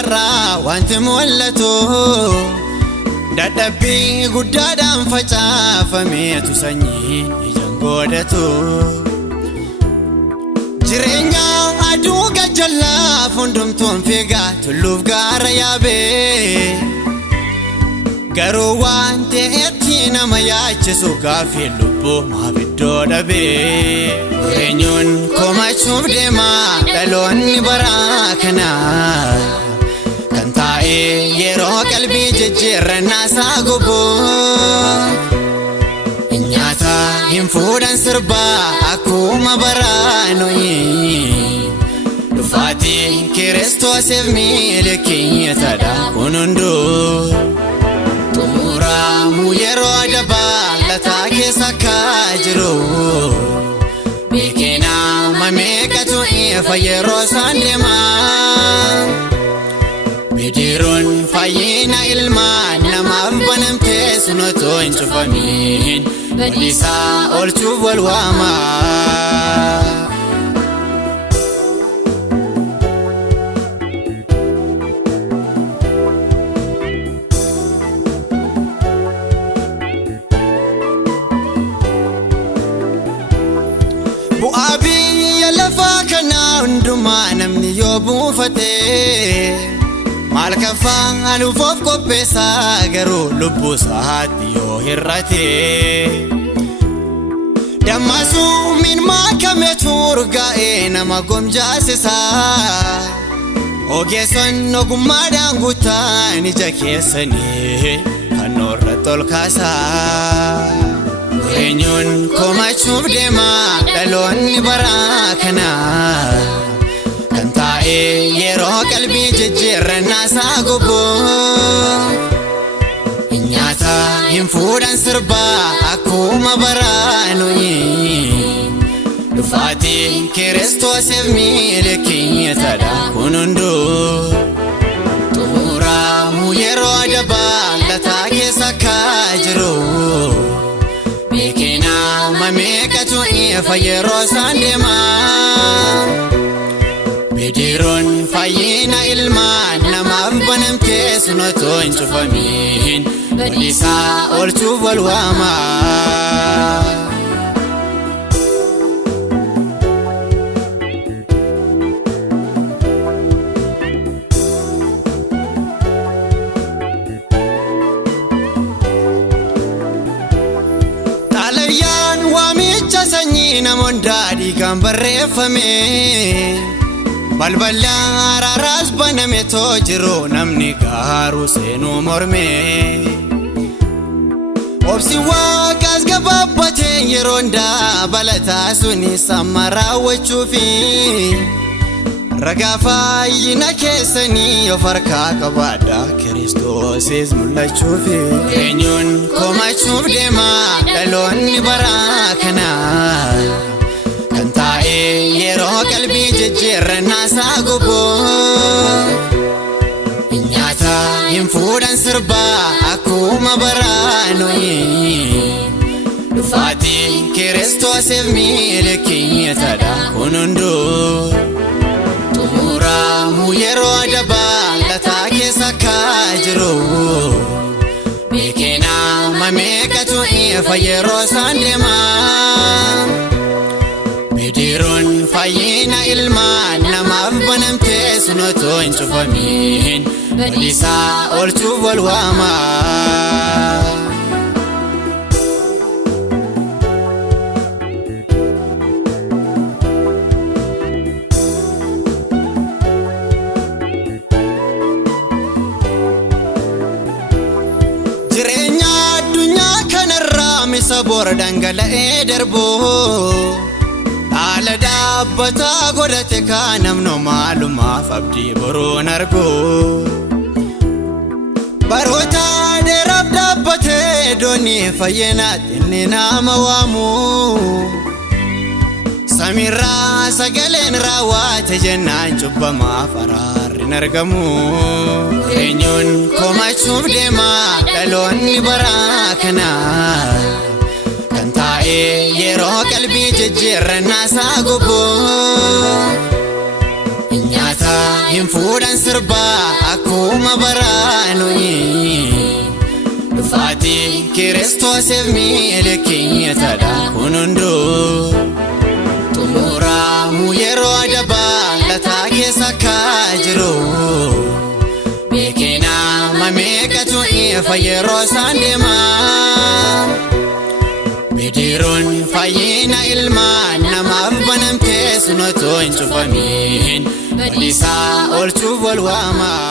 har'a wanti mul'atu dadhabbii guddaadhaan facaafameetu sanyii ijaan godhatu jireenya aduu gajjallaa hundumtuun fiigaa tulluuf gaara yaabee garuu waan ta'etti nama yaachisu gaaffii lubbuu maaf iddoo dhabee eenyuun komachuuf deema dhaloonni bara kanaa kan taa'ee yeroo qalbii jijjiirrannaa isaa gubuu nyaata hin fuudhan sirbaa akkuma baraanoyi dhufaatiin Kiristoosiif milikiitadha kun hunduu xumuramu yeroo dabalataa keessa akka jiru beekee nama meeqatu ifa yeroo isaan deemaa bidiruun fayyina ilmaan namaaf banamtee sun otoo hin cufamiin badiisaa oolchuuf wal waamaa bu'aa biyya lafaa kanaa hundumaa namni yoo buufatee maal kaffaan aluufoof qopheessaa garuu lubbuu isaatti yoo hir'atee dammasuu min maakametu urgaa'ee nama gomjaasisaa ogeesson ogummaadhaan guutaan ija keessanii fannoo irratti ol kaasaa eenyuun komachuuf deema dhaloonni bara kanaa kan taa'ee yeroo qalbii jijjiirrannaa isaa gubuu nyaata hin fuudhan sirbaa akkuma baraanoyi dhufaatiin Kiristoosiif milikiitadha kun hunduu xumuramu yeroo dabalataa keessa akka jiru beekee nama meeqatu ifa yeroo isaan deemaa bidiruun fayyina ilmaan namaaf banamtee sun otoo hin cufamiin badiisaa oolchuuf wal waamaa xalayyaan waamicha sanyii namoonni daadhii kan barreeffame balbala araaraas baname too jiru namni gaaruu seenuu morme obsi waaqaas gabaabbatee yeroon dabalataa suni samma raawwachuufi ragaa fayyina keessanii of harkaa qabaadha Kiristoosiis mul'achuufi eenyuun komachuuf deema dhaloonni bara kanaa kan taa'ee yeroo qalbii jijjiirrannaa isaa gubuu nyaata hin fuudhan sirbaa akkuma baraanoyi dhufaatiin Kiristoosiif milikiitadha kun hunduu xumuramu yeroo dabalataa keessa akka jiru beekee nama meeqatu ifa yeroo isaan deemaa bidiruun fayyina ilmaan namaaf banamtee sun otoo hin cufamiin badiisaa oolchuuf wal waamaa jireenya addunyaa kanarraa misa bor dhangala'ee darbuu haala dhaabbataa godhate kaan namno maalumaaf abdii boruun argu baroota dheeraaf dhaabbatee doonii fayyinaatti inni nama waamu samiirraa sagaleen raawwate jennaan cubbamaaf araarri hin argamu eenyuun komachuuf deema dhaloonni bara kanaa kan taa'ee yeroo qalbii jijjiirrannaa isaa gubuu nyaata hin fuudhan sirbaa akkuma baraanui dhufaatiin Kiristoosiif miila keenyatadha kun hunduu xumuramuu yeroo adabaa lataa keessa akka jiru beekenaa mameeqatu ifa yeroo isaan deemaa bidiruun fayyina ilmaan namaaf banamtee sun otoo hin cufamin badiisaa oolchuuf wal waamaa